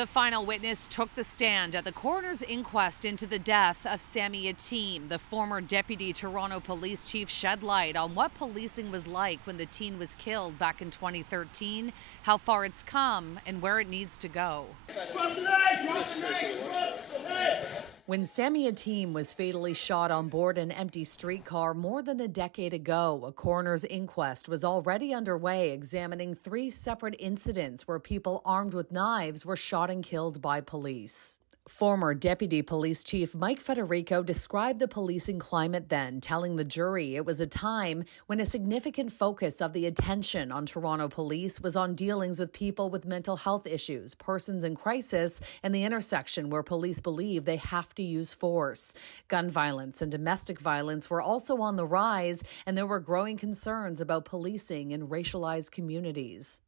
The final witness took the stand at the coroner's inquest into the death of Sammy Yatim. The former deputy Toronto police chief shed light on what policing was like when the teen was killed back in 2013, how far it's come, and where it needs to go. When Sammy Yatim was fatally shot on board an empty streetcar more than a decade ago, a coroner's inquest was already underway, examining 3 separate incidents where people armed with knives were shot and killed by police. Former Deputy Police Chief Mike Federico described the policing climate then, telling the jury it was a time when a significant focus of the attention on Toronto police was on dealings with people with mental health issues, persons in crisis, and the intersection where police believe they have to use force. Gun violence and domestic violence were also on the rise, and there were growing concerns about policing in racialized communities.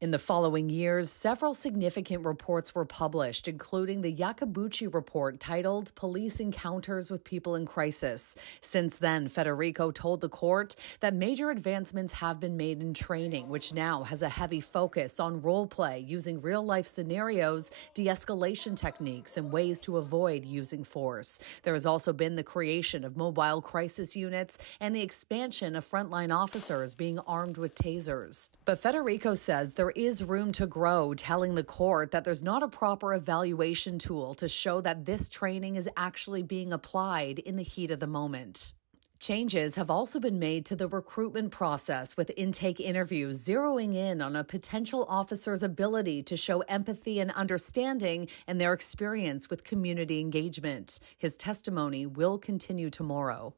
In the following years, several significant reports were published, including the Yakabuchi report titled Police Encounters with People in Crisis. Since then, Federico told the court that major advancements have been made in training, which now has a heavy focus on role play, using real-life scenarios, de-escalation techniques, and ways to avoid using force. There has also been the creation of mobile crisis units and the expansion of frontline officers being armed with tasers. But Federico says there is room to grow, telling the court that there's not a proper evaluation tool to show that this training is actually being applied in the heat of the moment. Changes have also been made to the recruitment process, with intake interviews zeroing in on a potential officer's ability to show empathy and understanding and their experience with community engagement. His testimony will continue tomorrow.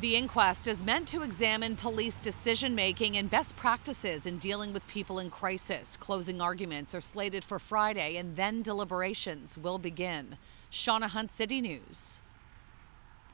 The inquest is meant to examine police decision-making and best practices in dealing with people in crisis. Closing arguments are slated for Friday, and then deliberations will begin. Shauna Hunt, City News.